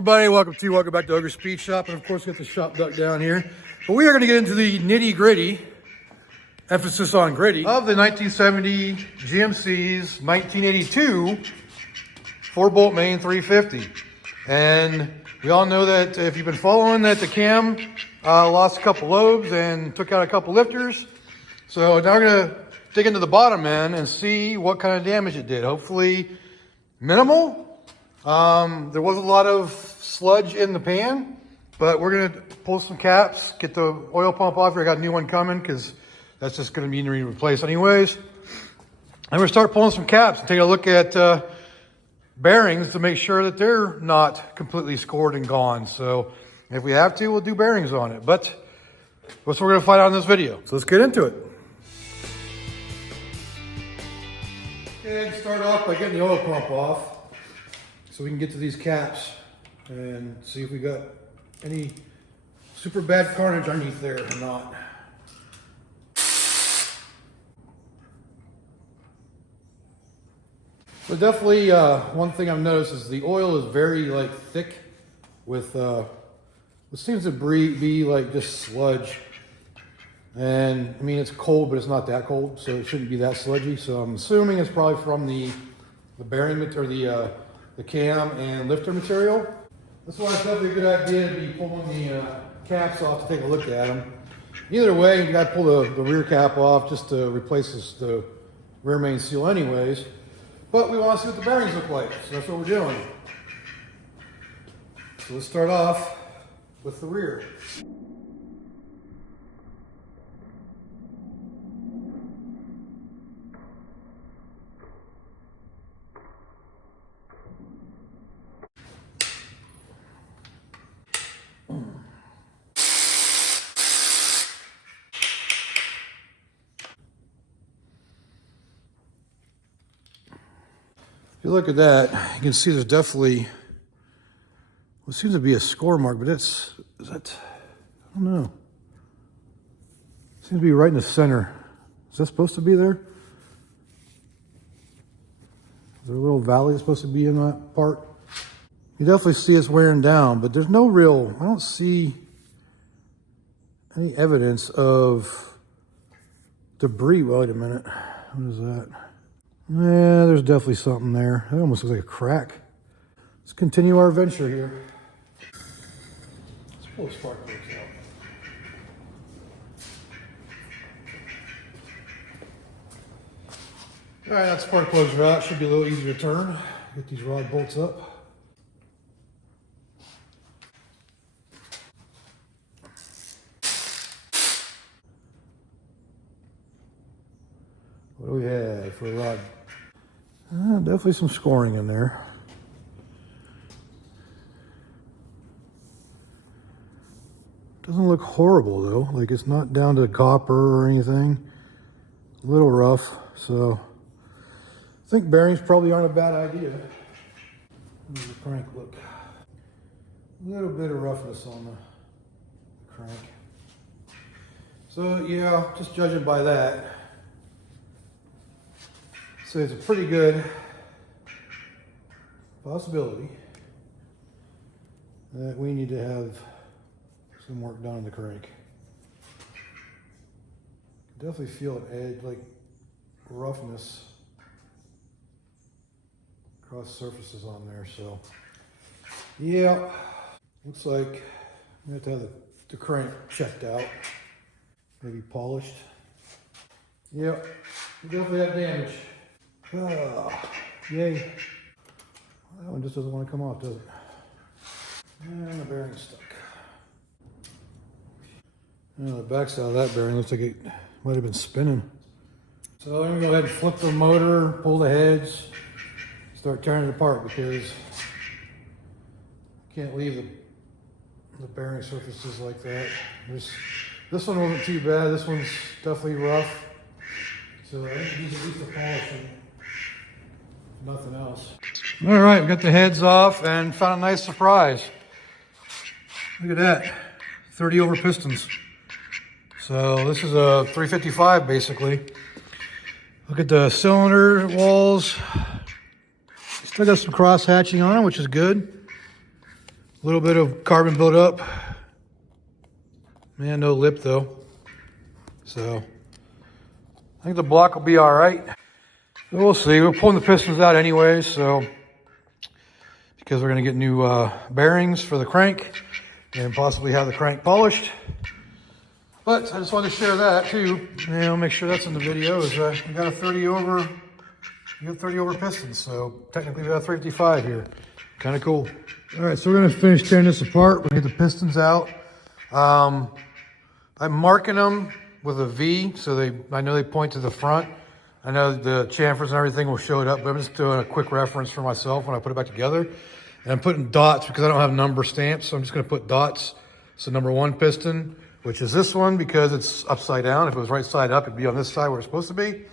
everybody, welcome back to Ogre Speed Shop, and of course we got the shop duck down here. But we are going to get into the nitty gritty, emphasis on gritty, of the 1970 GMC's 1982 4-bolt main 350. And we all know that if you've been following that the cam lost a couple lobes and took out a couple lifters. So now we're going to dig into the bottom end and see what kind of damage it did. Hopefully minimal. There was a lot of sludge in the pan, but we're going to pull some caps, get the oil pump off here. I got a new one coming because that's just going to be replaced anyways. And we're going to start pulling some caps and take a look at bearings to make sure that they're not completely scored and gone. So if we have to, we'll do bearings on it. But that's what we're going to find out in this video. So let's get into it. And start off by getting the oil pump off, so we can get to these caps and see if we got any super bad carnage underneath there or not. So definitely one thing I've noticed is the oil is very thick with what seems to be like just sludge. And I mean, it's cold, but it's not that cold, so it shouldn't be that sludgy. So I'm assuming it's probably from the bearing material, the cam and lifter material. That's why it's definitely a good idea to be pulling the caps off to take a look at them. Either way, you got to pull the rear cap off just to replace the rear main seal anyways. But we want to see what the bearings look like, so that's what we're doing. So let's start off with the rear. If you look at that, you can see there's definitely what seems to be a score mark, but is that, I don't know. Seems to be right in the center. Is that supposed to be there? Is there a little valley that's supposed to be in that part? You definitely see it's wearing down, but there's no real, I don't see any evidence of debris. Wait a minute, what is that? Yeah, there's definitely something there. That almost looks like a crack. Let's continue our adventure here. Let's pull the spark plugs out. All right, that spark plugs are out. Should be a little easier to turn. Get these rod bolts up. What do we have for a rod? Definitely some scoring in there. Doesn't look horrible though. Like it's not down to copper or anything. A little rough, so I think bearings probably aren't a bad idea. How does the crank look? A little bit of roughness on the crank. So yeah, just judging by that. So it's a pretty good possibility that we need to have some work done on the crank. Definitely feel an edge, like roughness across surfaces on there. So yeah, looks like we have to have the crank checked out, maybe polished. Yep, we definitely have damage. Oh, yay. That one just doesn't want to come off, does it? And the bearing's stuck. And the backside of that bearing looks like it might have been spinning. So let me go ahead and flip the motor, pull the heads, start tearing it apart because I can't leave the bearing surfaces like that. This one wasn't too bad. This one's definitely rough. So I think these at least are polishing. Nothing else. All right, we got the heads off and found a nice surprise. Look at that, 30 over pistons. So this is a 355 basically. Look at the cylinder walls. Still got some cross hatching on them, which is good. A little bit of carbon buildup. Man, no lip though. So I think the block will be all right. We'll see. We're pulling the pistons out anyway, so because we're going to get new bearings for the crank and possibly have the crank polished. But I just wanted to share that too. And I'll make sure that's in the video. Is we got a 30 over. You got 30 over pistons, so technically we got 355 here. Kind of cool. All right, so we're going to finish tearing this apart. We're going to get the pistons out. I'm marking them with a V, so I know they point to the front. I know the chamfers and everything will show it up, but I'm just doing a quick reference for myself when I put it back together. And I'm putting dots because I don't have number stamps, so I'm just going to put dots. So number 1 piston, which is this one because it's upside down. If it was right side up, it'd be on this side where it's supposed to be.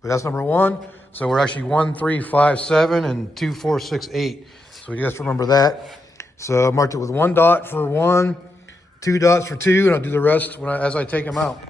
But that's number 1. So we're actually 1, 3, 5, 7, and 2, 4, 6, 8. So you guys remember that. So I marked it with 1 dot for 1, 2 dots for 2, and I'll do the rest as I take them out.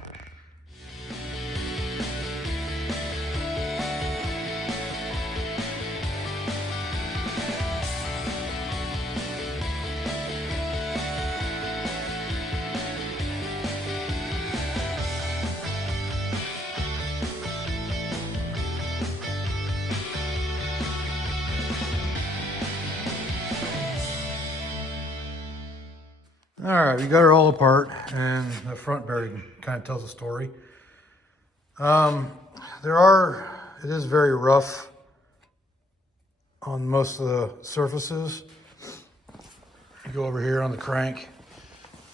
All right, we got her all apart, and the front bearing kind of tells a story. It is very rough on most of the surfaces. You go over here on the crank,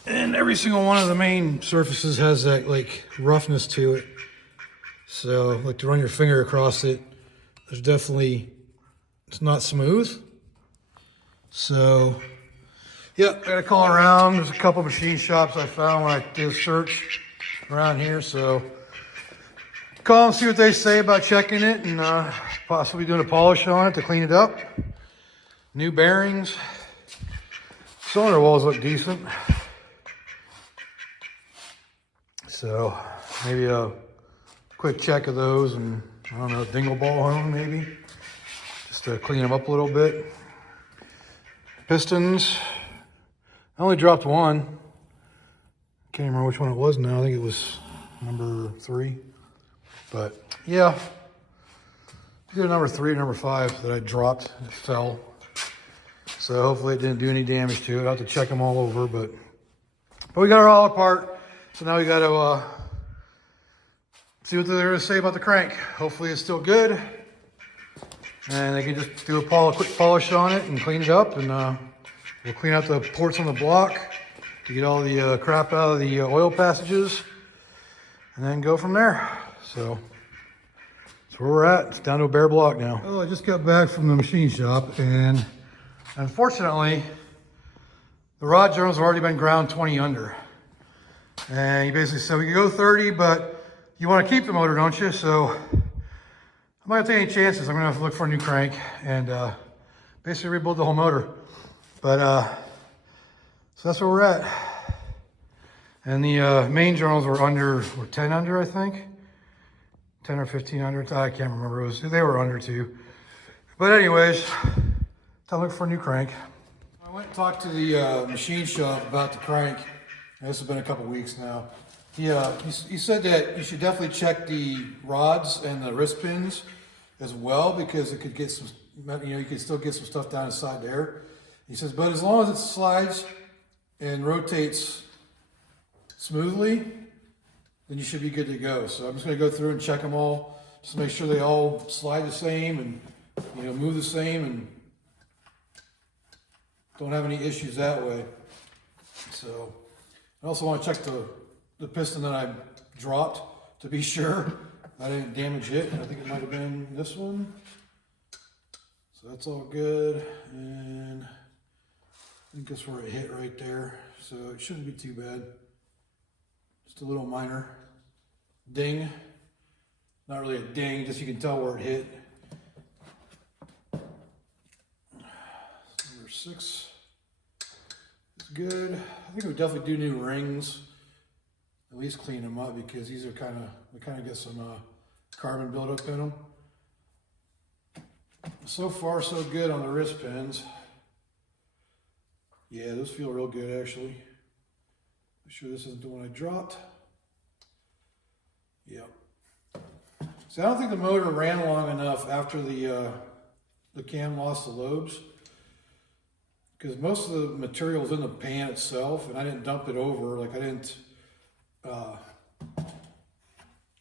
and every single one of the main surfaces has that like roughness to it. So like to run your finger across it, it's not smooth. So yeah, I gotta call around. There's a couple machine shops I found when I did a search around here. So call and see what they say about checking it and possibly doing a polish on it to clean it up. New bearings. Cylinder walls look decent. So maybe a quick check of those and I don't know, dingle ball home maybe. Just to clean them up a little bit. Pistons. I only dropped 1. Can't remember which one it was now. I think it was number 3. But yeah, either number 3 or number 5 that I dropped. It fell. So hopefully it didn't do any damage to it. I'll have to check them all over. But we got her all apart. So now we got to see what they're going to say about the crank. Hopefully it's still good. And they can just do a quick polish on it and clean it up. And we'll clean out the ports on the block to get all the crap out of the oil passages and then go from there. So that's where we're at. It's down to a bare block now. Oh, I just got back from the machine shop and unfortunately the rod journals have already been ground 20 under. And he basically said we can go 30, but you want to keep the motor, don't you? So I'm not gonna take any chances. I'm gonna have to look for a new crank and basically rebuild the whole motor. But so that's where we're at. And the main journals were 10 under, I think. 10 or 15 under. I can't remember. They were under too. But anyways, time to look for a new crank. I went and talked to the machine shop about the crank. This has been a couple weeks now. He said that you should definitely check the rods and the wrist pins as well because it could get some, you could still get some stuff down inside there. He says, but as long as it slides and rotates smoothly, then you should be good to go. So I'm just going to go through and check them all, just to make sure they all slide the same and move the same and don't have any issues that way. So I also want to check the piston that I dropped to be sure I didn't damage it. I think it might have been this one. So that's all good. And I think that's where it hit right there. So it shouldn't be too bad. Just a little minor ding. Not really a ding, just you can tell where it hit. Number 6 is good. I think we definitely do new rings. At least clean them up because these are we kind of get some carbon buildup in them. So far so good on the wrist pins. Yeah, those feel real good actually. I'm sure this isn't the one I dropped. Yep. So I don't think the motor ran long enough after the cam lost the lobes, because most of the material is in the pan itself, and I didn't dump it over. Like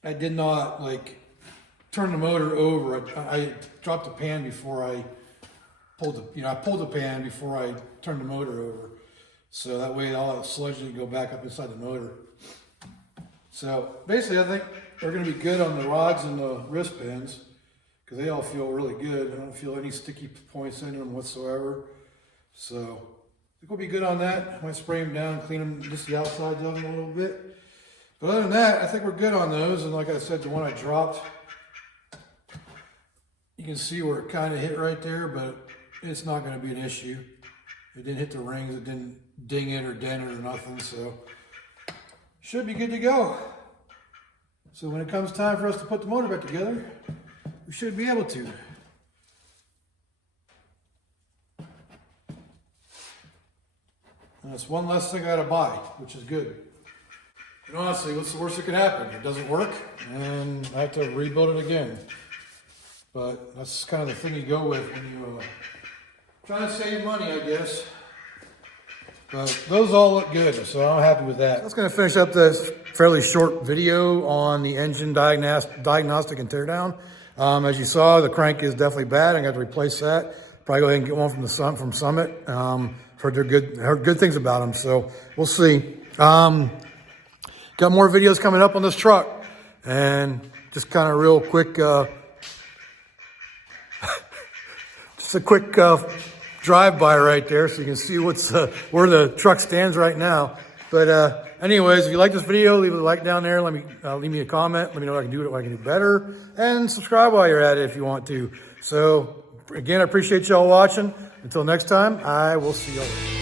I did not like turn the motor over. I dropped the pan before I pulled the, I pulled the pan before I turned the motor over. So that way all that sludge didn't go back up inside the motor. So basically I think they're going to be good on the rods and the wristbands, because they all feel really good. I don't feel any sticky points in them whatsoever. So I think we'll be good on that. I might spray them down, clean them, just the outsides of them a little bit. But other than that, I think we're good on those. And like I said, the one I dropped, you can see where it kind of hit right there, but it's not going to be an issue. It didn't hit the rings, it didn't ding it or dent it or nothing, so should be good to go. So when it comes time for us to put the motor back together, we should be able to. And that's one less thing I gotta buy, which is good. And honestly, what's the worst that could happen? It doesn't work, and I have to rebuild it again. But that's kind of the thing you go with when you trying to save money, I guess. But those all look good, so I'm happy with that. That's going to finish up this fairly short video on the engine diagnostic and teardown. As you saw, the crank is definitely bad. I got to replace that. Probably go ahead and get one from Summit. Heard good things about them, so we'll see. Got more videos coming up on this truck, and just kind of real quick, just a quick drive-by right there, so you can see what's where the truck stands right now. But anyways, if you like this video, leave a like down there. Let me leave me a comment. Let me know what I can do better, and subscribe while you're at it if you want to. So again, I appreciate y'all watching. Until next time, I will see y'all later.